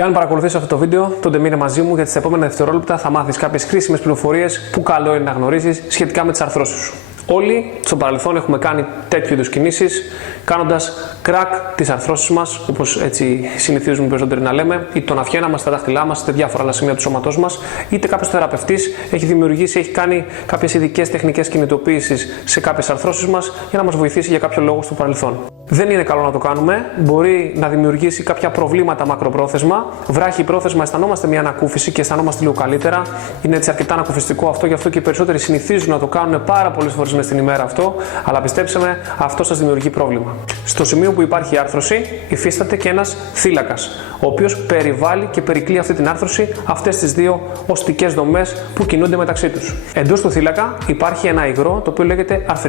Εάν παρακολουθείς αυτό το βίντεο, τότε μείνε μαζί μου γιατί στα επόμενα δευτερόλεπτα θα μάθεις κάποιες χρήσιμες πληροφορίες που καλό είναι να γνωρίζεις σχετικά με τις αρθρώσεις σου. Όλοι στο παρελθόν έχουμε κάνει τέτοιου είδους κινήσεις, κάνοντας κρακ τις αρθρώσεις μας, όπως έτσι συνηθίζουμε περισσότεροι να λέμε, είτε τον αυχένα μας, τα δάχτυλά μας, είτε διάφορα άλλα σημεία του σώματός μας, είτε κάποιος θεραπευτής έχει δημιουργήσει, έχει κάνει κάποιες ειδικές τεχνικές κινητοποίησης σε κάποιες αρθρώσεις μας για να μας βοηθήσει για κάποιο λόγο στο παρελθόν. Δεν είναι καλό να το κάνουμε, μπορεί να δημιουργήσει κάποια προβλήματα μακροπρόθεσμα. Βράχει πρόθεσμα, αισθανόμαστε μια ανακούφιση και αισθανόμαστε λίγο καλύτερα. Είναι έτσι αρκετά ανακουφιστικό αυτό, γι' αυτό και οι περισσότεροι συνηθίζουν να το κάνουν πάρα πολλές φορές μες στην ημέρα αυτό, αλλά πιστέψτε με, αυτό σας δημιουργεί πρόβλημα. Στο σημείο που υπάρχει η άρθρωση, υφίσταται και ένας θύλακας, ο οποίος περιβάλλει και περικλεί αυτή την άρθρωση, αυτές τις δύο οστικές δομές που κινούνται μεταξύ τους. Εντός του θύλακα υπάρχει ένα υγρό, το οποίο λέγεται αρθρικό